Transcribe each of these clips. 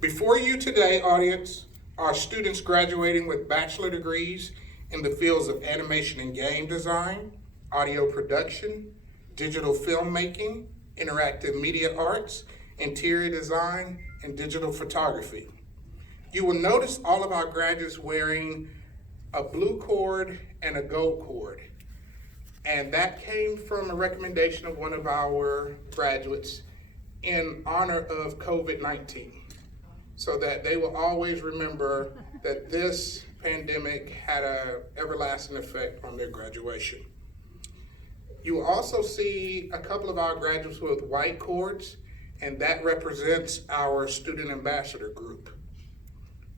Before you today, audience, are students graduating with bachelor degrees in the fields of animation and game design, audio production, digital filmmaking, interactive media arts, interior design, and digital photography. You will notice all of our graduates wearing a blue cord and a gold cord. And that came from a recommendation of one of our graduates in honor of COVID-19, so that they will always remember that this pandemic had an everlasting effect on their graduation. You will also see a couple of our graduates with white cords, and that represents our student ambassador group.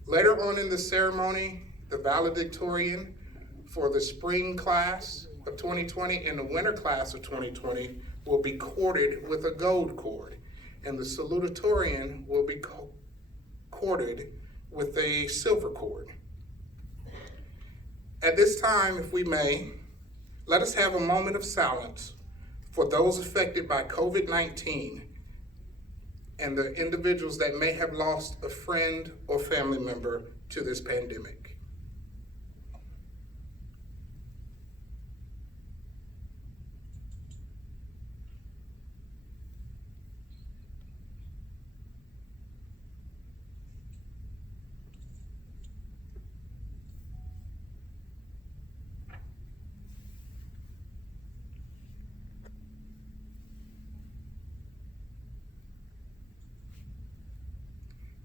Later on in the ceremony, the valedictorian for the spring class of 2020 and the winter class of 2020 will be corded with a gold cord, and the salutatorian will be corded with a silver cord. At this time, if we may, let us have a moment of silence for those affected by COVID-19 and the individuals that may have lost a friend or family member to this pandemic.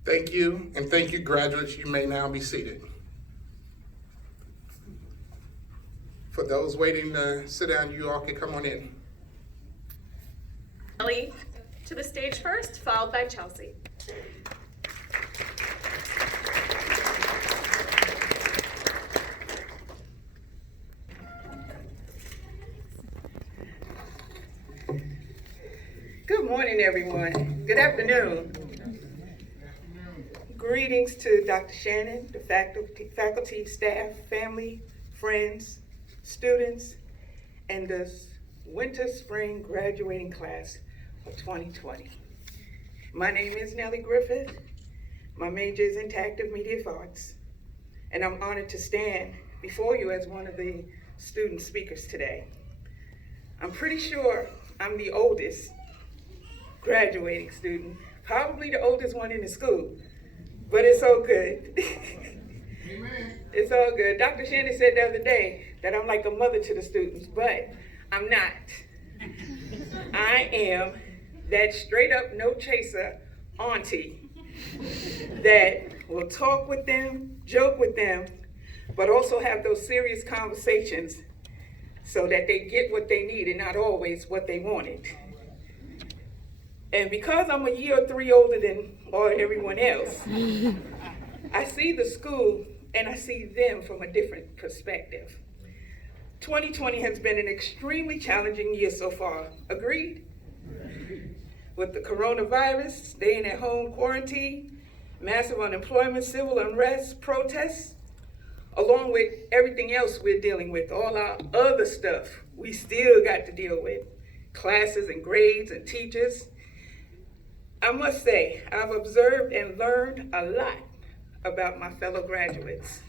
Thank you, and thank you, graduates. You may now be seated. For those waiting to sit down, you all can come on in. Ellie to the stage first, followed by Chelsea. Good morning, everyone. Good afternoon. Greetings to Dr. Shannon, the faculty, staff, family, friends, students, and the winter-spring graduating class of 2020. My name is Nellie Griffith. My major is interactive media arts, and I'm honored to stand before you as one of the student speakers today. I'm pretty sure I'm the oldest graduating student, probably the oldest one in the school. But it's all good. It's all good. Dr. Shannon said the other day that I'm like a mother to the students, but I'm not. I am that straight up no chaser auntie that will talk with them, joke with them, but also have those serious conversations so that they get what they need and not always what they wanted. And because I'm a year or three older than everyone else, I see the school and I see them from a different perspective. 2020 has been an extremely challenging year so far. Agreed? With the coronavirus, staying at home quarantine, massive unemployment, civil unrest, protests, along with everything else we're dealing with, all our other stuff we still got to deal with, classes and grades and teachers. I must say, I've observed and learned a lot about my fellow graduates.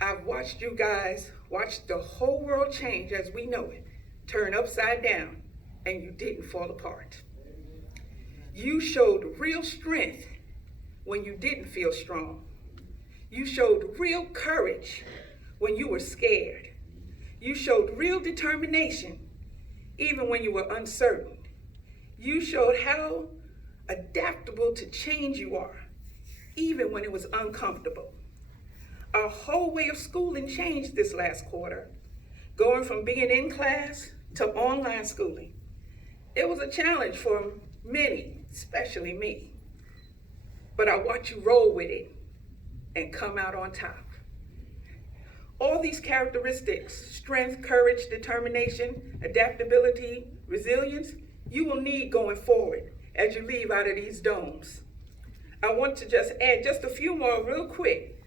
I've watched you guys watch the whole world change as we know it, turn upside down, and you didn't fall apart. You showed real strength when you didn't feel strong. You showed real courage when you were scared. You showed real determination even when you were uncertain. You showed how adaptable to change you are, even when it was uncomfortable. Our whole way of schooling changed this last quarter, going from being in class to online schooling. It was a challenge for many, especially me. But I watched you roll with it and come out on top. All these characteristics, strength, courage, determination, adaptability, resilience, you will need going forward as you leave out of these domes. I want to just add just a few more real quick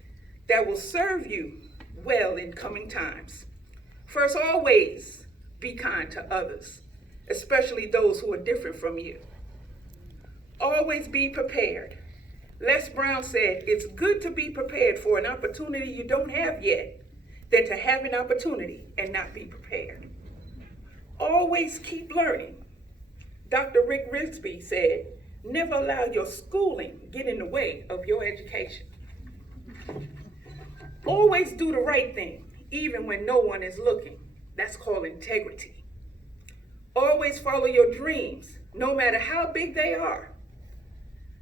that will serve you well in coming times. First, always be kind to others, especially those who are different from you. Always be prepared. Les Brown said, "It's good to be prepared for an opportunity you don't have yet than to have an opportunity and not be prepared." Always keep learning. Dr. Rick Risby said, "Never allow your schooling get in the way of your education." Always do the right thing, even when no one is looking. That's called integrity. Always follow your dreams, no matter how big they are.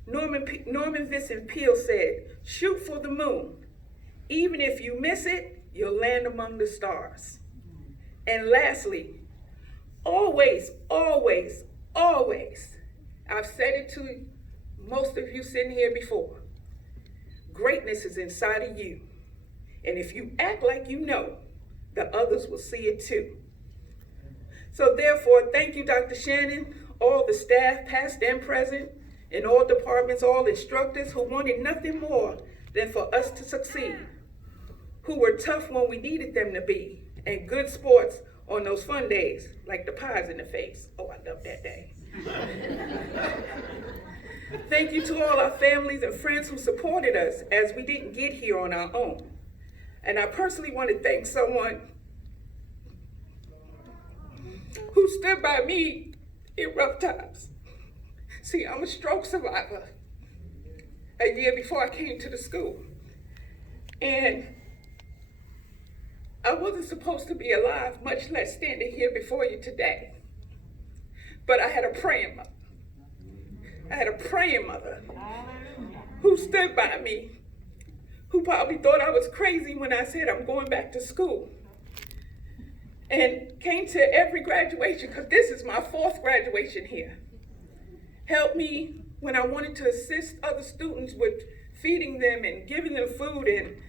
Norman Vincent Peale said, "Shoot for the moon. Even if you miss it, you'll land among the stars." And lastly, always, always, always, I've said it to most of you sitting here before, greatness is inside of you. And if you act like you know, the others will see it too. So therefore, thank you, Dr. Shannon, all the staff, past and present, in all departments, all instructors who wanted nothing more than for us to succeed, who were tough when we needed them to be, and good sports on those fun days, like the pies in the face. Oh, I love that day. Thank you to all our families and friends who supported us as we didn't get here on our own. And I personally want to thank someone who stood by me in rough times. See, I'm a stroke survivor. A year before I came to the school. And I wasn't supposed to be alive, much less standing here before you today. But I had a praying mother. I had a praying mother who stood by me, who probably thought I was crazy when I said I'm going back to school. And came to every graduation, because this is my 4th graduation here. Helped me when I wanted to assist other students with feeding them and giving them food, and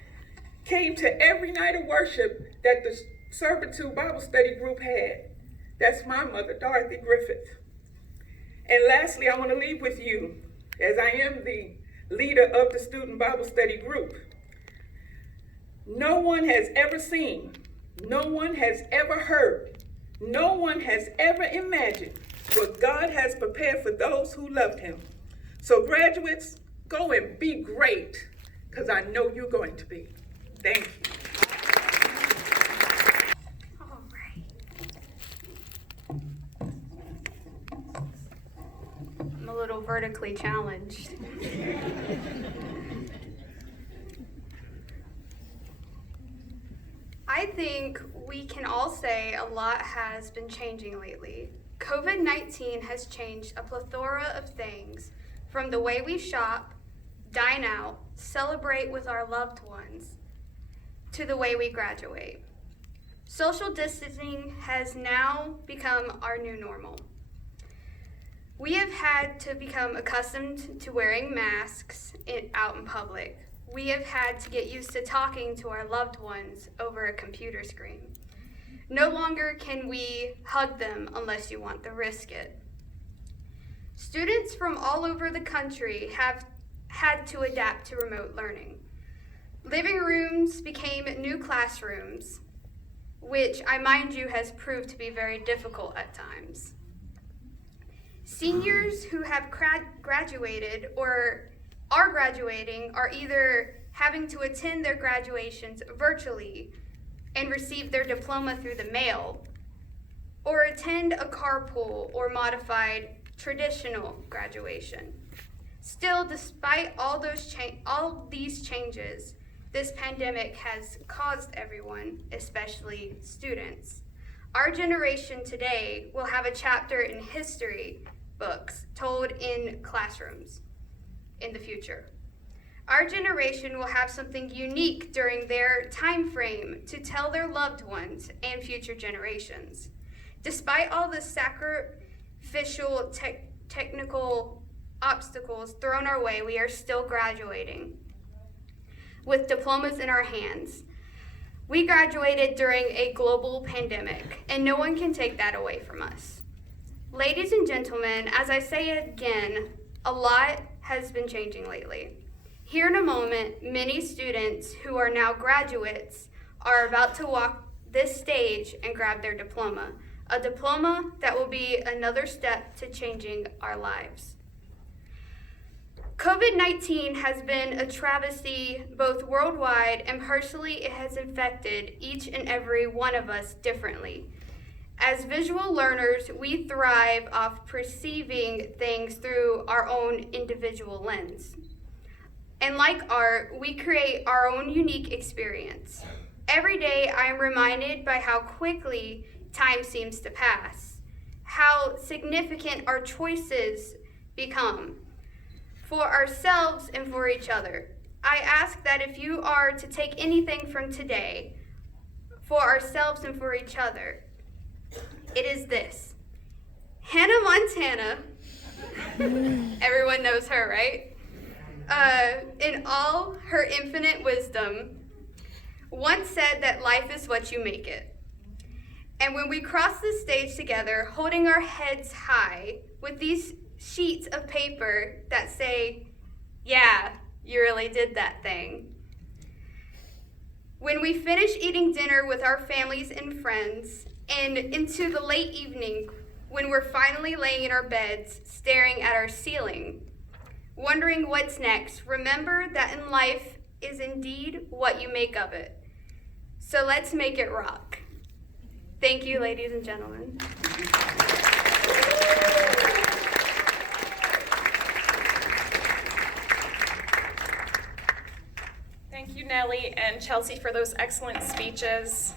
came to every night of worship that the Servitude Bible Study Group had. That's my mother, Dorothy Griffith. And lastly, I want to leave with you, as I am the leader of the Student Bible Study Group. No one has ever seen, no one has ever heard, no one has ever imagined what God has prepared for those who loved him. So graduates, go and be great, because I know you're going to be. Thank you. All right. I'm a little vertically challenged. I think we can all say a lot has been changing lately. COVID-19 has changed a plethora of things, from the way we shop, dine out, celebrate with our loved ones, to the way we graduate. Social distancing has now become our new normal. We have had to become accustomed to wearing masks out in public. We have had to get used to talking to our loved ones over a computer screen. No longer can we hug them unless you want to risk it. Students from all over the country have had to adapt to remote learning. Living rooms became new classrooms, which I mind you has proved to be very difficult at times. Seniors who have graduated or are graduating are either having to attend their graduations virtually and receive their diploma through the mail, or attend a carpool or modified traditional graduation. Still, despite all these changes this pandemic has caused everyone, especially students, our generation today will have a chapter in history books told in classrooms in the future. Our generation will have something unique during their time frame to tell their loved ones and future generations. Despite all the sacrificial technical obstacles thrown our way, we are still graduating with diplomas in our hands. We graduated during a global pandemic, and no one can take that away from us. Ladies and gentlemen, as I say again, a lot has been changing lately. Here in a moment, many students who are now graduates are about to walk this stage and grab their diploma, a diploma that will be another step to changing our lives. COVID-19 has been a travesty both worldwide, and personally it has infected each and every one of us differently. As visual learners, we thrive off perceiving things through our own individual lens. And like art, we create our own unique experience. Every day I am reminded by how quickly time seems to pass, how significant our choices become for ourselves and for each other. I ask that if you are to take anything from today for ourselves and for each other, it is this. Hannah Montana, everyone knows her, right? In all her infinite wisdom, once said that life is what you make it. And when we cross the stage together, holding our heads high with these sheets of paper that say, yeah, you really did that thing. When we finish eating dinner with our families and friends, and into the late evening, when we're finally laying in our beds, staring at our ceiling, wondering what's next, remember that in life is indeed what you make of it. So let's make it rock. Thank you, ladies and gentlemen. Thank you, Nellie and Chelsea, for those excellent speeches.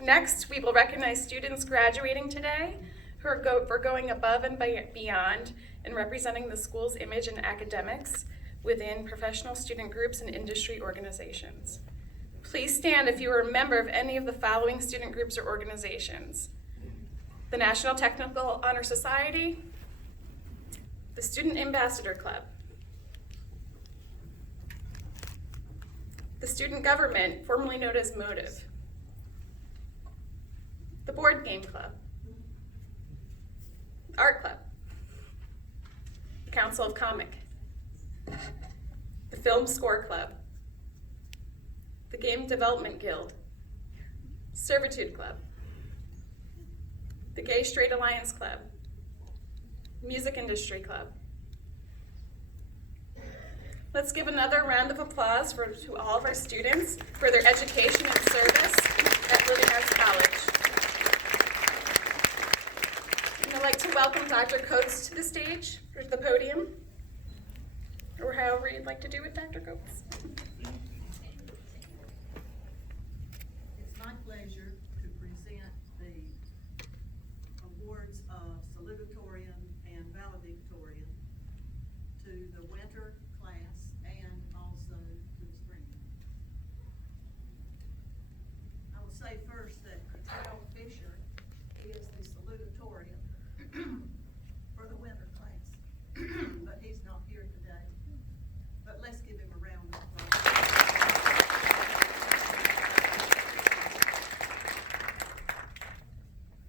Next, we will recognize students graduating today who are going above and beyond in representing the school's image and academics within professional student groups and industry organizations. Please stand if you are a member of any of the following student groups or organizations: the National Technical Honor Society, the Student Ambassador Club, the Student Government, formerly known as Motive, the Board Game Club, Art Club, the Council of Comic, the Film Score Club, the Game Development Guild, Servitude Club, the Gay Straight Alliance Club, Music Industry Club. Let's give another round of applause to all of our students for their education and service at Living Arts College. And I'd like to welcome Dr. Coates to the stage, or to the podium, or however you'd like to do it, Dr. Coates. It's my pleasure to present the awards of salutatorian and valedictorian to the winter class and also to the spring. I will say first that Carl Fisher is the salutatorian for the winter class, but he's not here today. But let's give him a round of applause.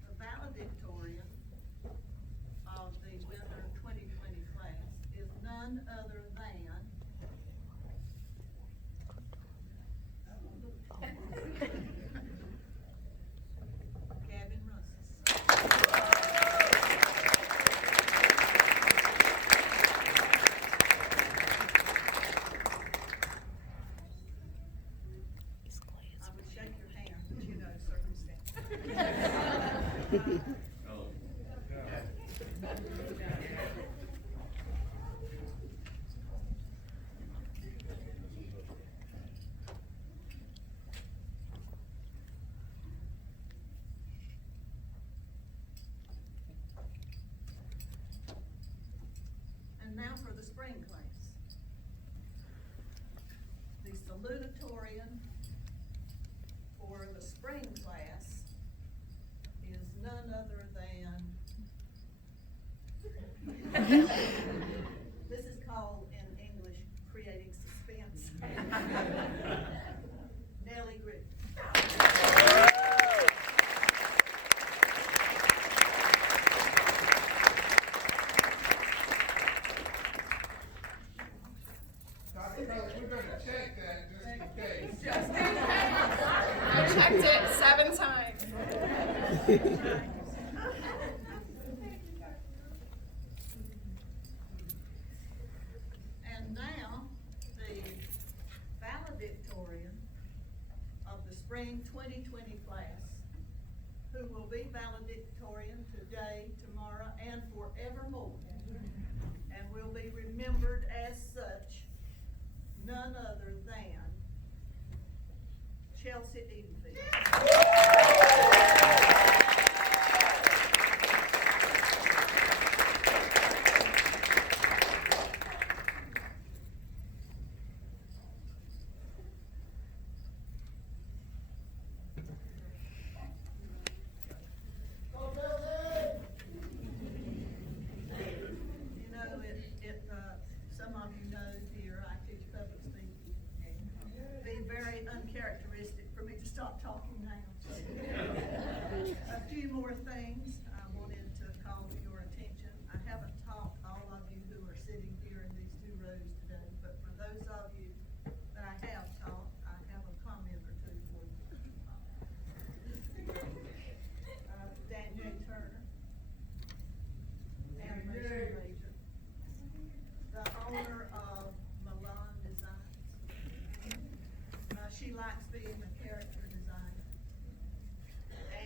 The valedictorian of the winter 2020 class is none other than Gavin Russis. I would shake your hand, but you know circumstance. And now for the spring class. The salutatorian for the spring class is none other than this is called in English creating suspense. Nellie Griffin. Dr. Coates, we're gonna check that just in case. I checked it 7 times. 2020 class, who will be valedictorian today, tomorrow, and forevermore, and will be remembered as such, none other than Chelsea Edenfield. You know, some of you know here, I teach public speaking, and it'd be very uncharacteristic for me to stop talking now. A few more things I wanted to call to your attention. I haven't taught all of you who are sitting here in these two rows today, but for those of you that I have taught, I have a comment or two for you. Danielle Turner, animation major, the owner of Milan Designs. She likes being a character designer.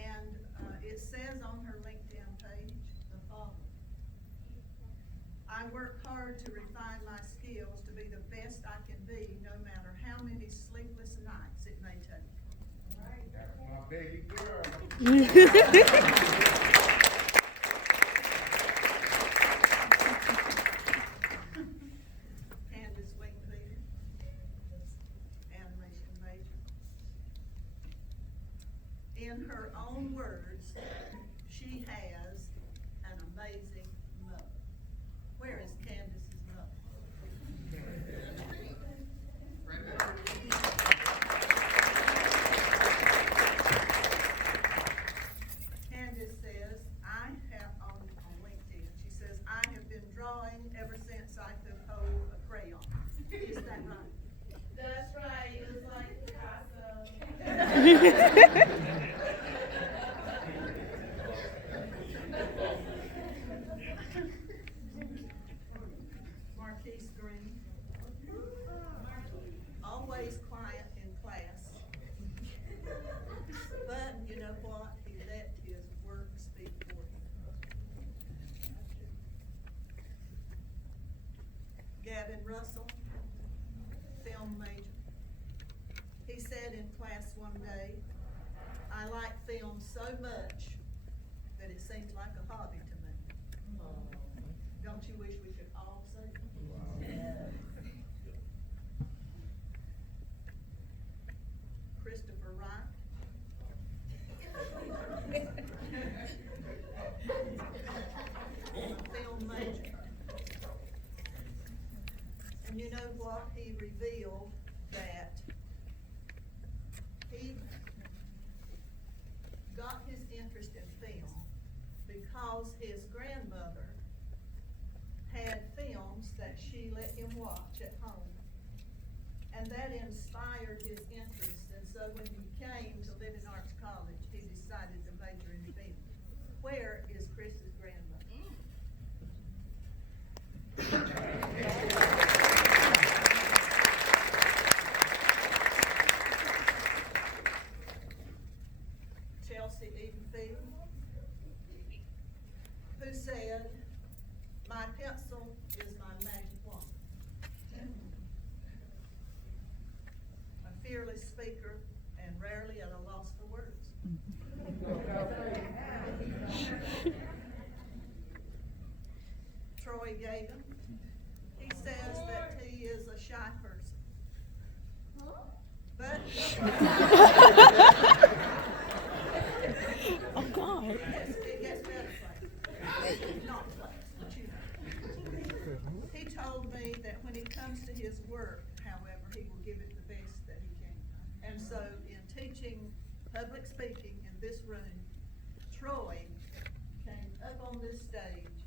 And it says on her LinkedIn page the following: I work hard to refine my skills to be the best I can be, no matter how many sleepless nights it may take. That's my baby girl. Candace Wingfield, animation major. In her own words, she has an amazing mother. Where is Candace's mother? Candace says, I have, on LinkedIn, she says, I have been drawing ever since I could hold a crayon. Is that right? That's right, it was like Picasso. Marquise Green. Always quiet in class. But you know what? He let his work speak for him. Gavin Russell, film major. He said in class one day, I like film so much that it seems like a hobby to me. Don't you wish we could all say that? Christopher Wright. Film major. And you know what? He revealed that he got his interest in film because his grandmother had films that she let him watch at home. And that inspired his interest, and so when he came to Living Arts College, he decided to major in film. Where is Chris's grandmother? Chelsea Edenfield, who said, my pencil is my magic wand. A fearless speaker and rarely at a loss for words. Troy Gagan, he says that he is a shy person. But Oh, God. it gets better class. Not class, but you know. He told me that when it comes to his work, however, he will give it the best that he can. And so in teaching public speaking in this room, Troy came up on this stage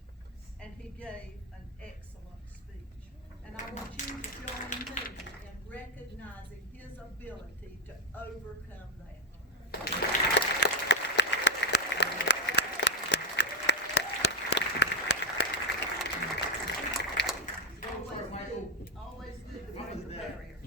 and he gave an excellent speech. And I want you to join me in recognizing his ability to overcome that. Always good to break the barrier.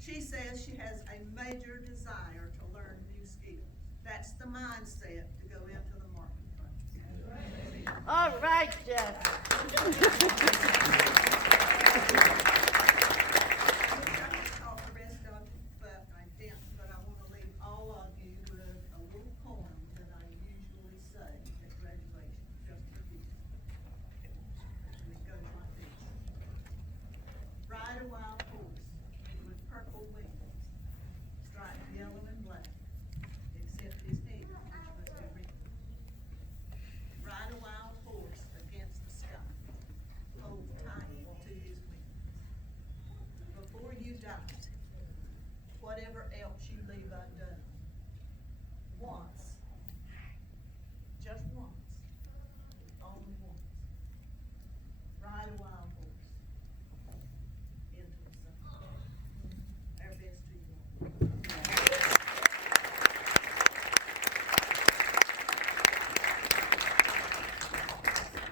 She says she has a major desire to learn new skills. That's the mindset to go into the marketplace. All right, Jeff. I could talk the rest of it, but I didn't. But I want to leave all of you with a little poem that I usually say at graduation, just for you. And it goes like this. Ride a wild horse with purple wings, striped yellow and black, except his head, which must be wrinkled. Ride a wild horse against the sky, hold tight to his wings. Before you die, whatever else you leave undone, once, just once, only once, ride a wild horse into the sun. Our best to you all.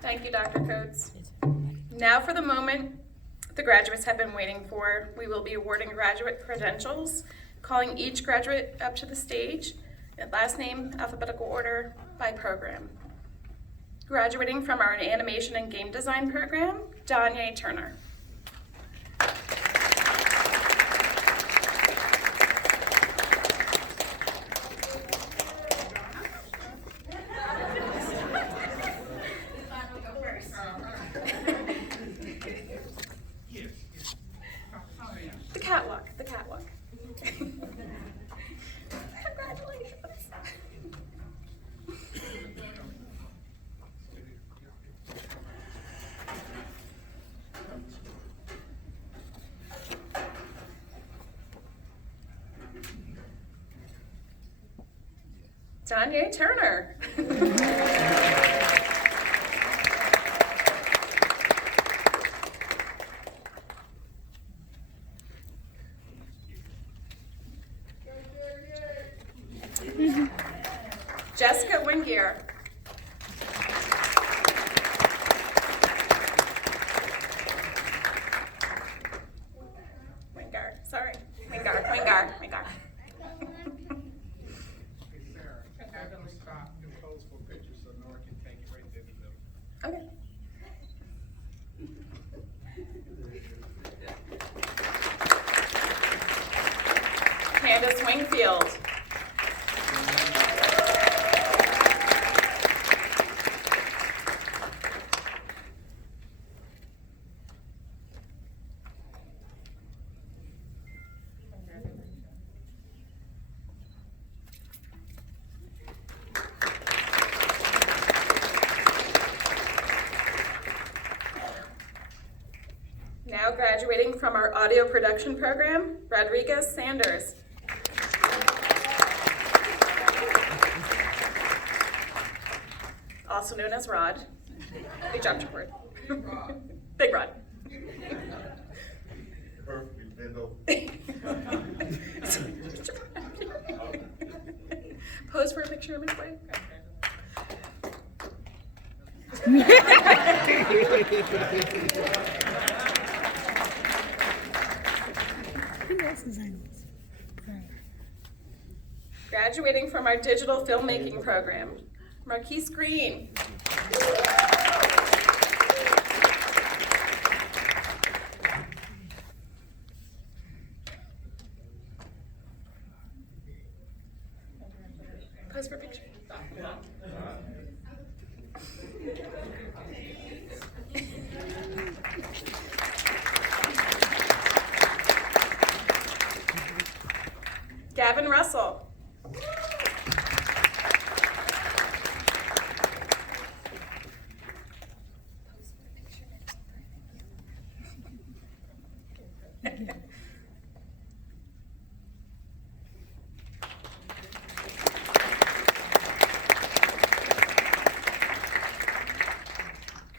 Thank you, Dr. Coates. Now for the moment the graduates have been waiting for. We will be awarding graduate credentials, calling each graduate up to the stage, in last name, alphabetical order, by program. Graduating from our animation and game design program, Danye Turner. The catwalk, the catwalk. Congratulations. Danye Turner. Jessica Wingier. Wingar. Hey, Sarah, have them stop and pose for a picture so Nora can take it right there in the middle. Okay. Candace Wingfield. Now graduating from our audio production program, Rodriguez Sanders. Also known as Rod. We jumped forward. Big Rod. Perfectly bent over. Pose for a picture of me, boy. Graduating from our digital filmmaking program, Marquise Green. Pose for a picture. Gavin Russell.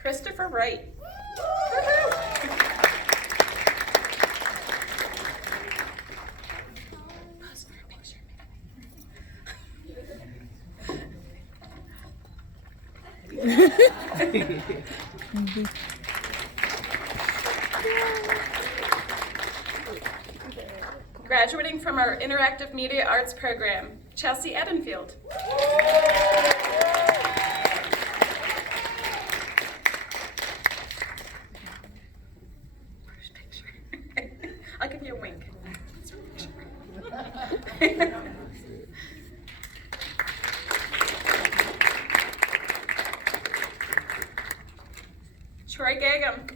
Christopher Wright. Graduating from our Interactive Media Arts program, Chelsea Edenfield. I'll give you a wink. Troy Gagum.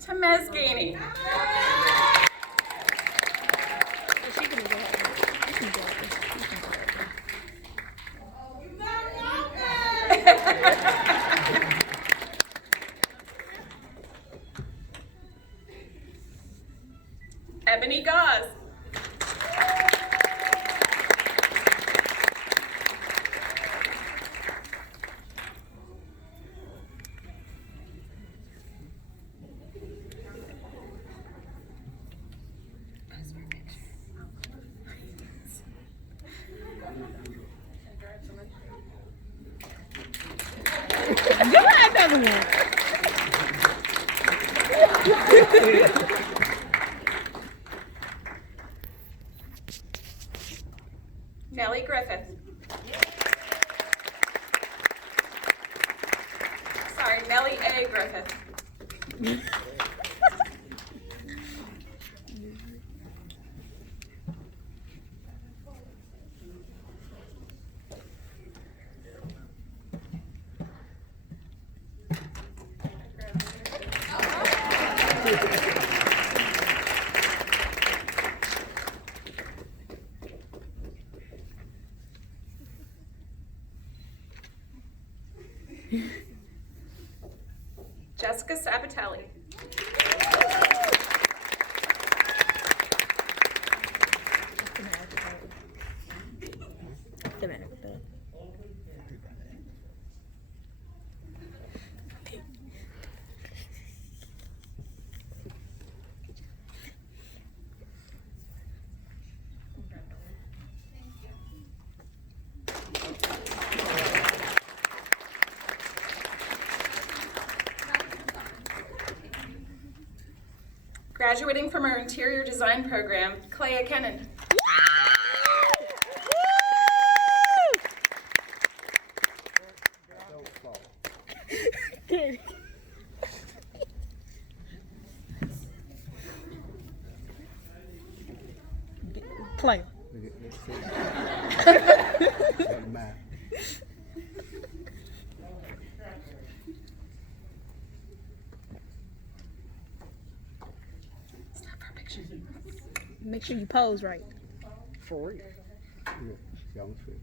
Tamez Gainey. Ebony Gauze. Nellie Griffith. Sorry, Nellie A. Griffith. Jessica Sabatelli. Graduating from our interior design program, Clea Kennan. Play. Make sure you pose right. For real. Yeah, young fit.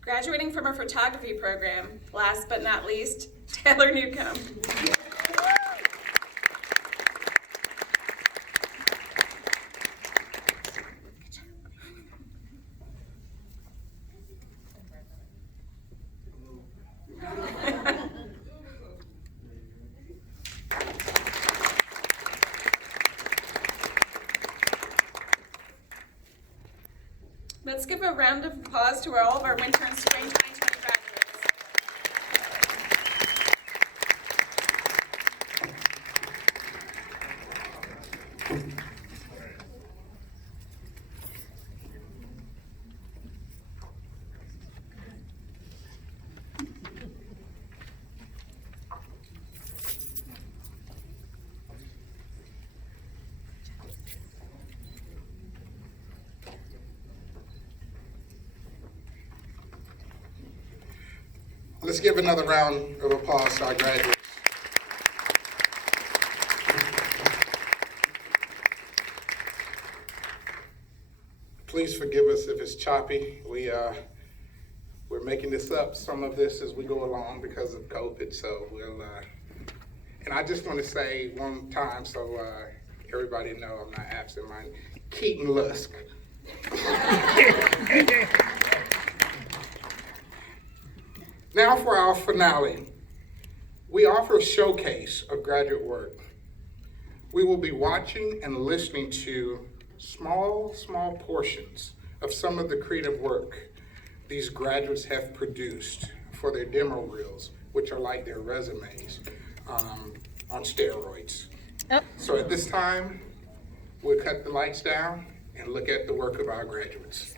Graduating from our photography program, last but not least, Taylor Newcomb. Let's give a round of applause to all of our winter and spring 2020 graduates. Let's give another round of applause to our graduates. Please forgive us if it's choppy. We're making this up, some of this as we go along because of COVID, so we'll, and I just want to say one time, so everybody know I'm not absent-minded, Keaton Lusk. Now for our finale. We offer a showcase of graduate work. We will be watching and listening to small portions of some of the creative work these graduates have produced for their demo reels, which are like their resumes on steroids. Yep. So at this time, we'll cut the lights down and look at the work of our graduates.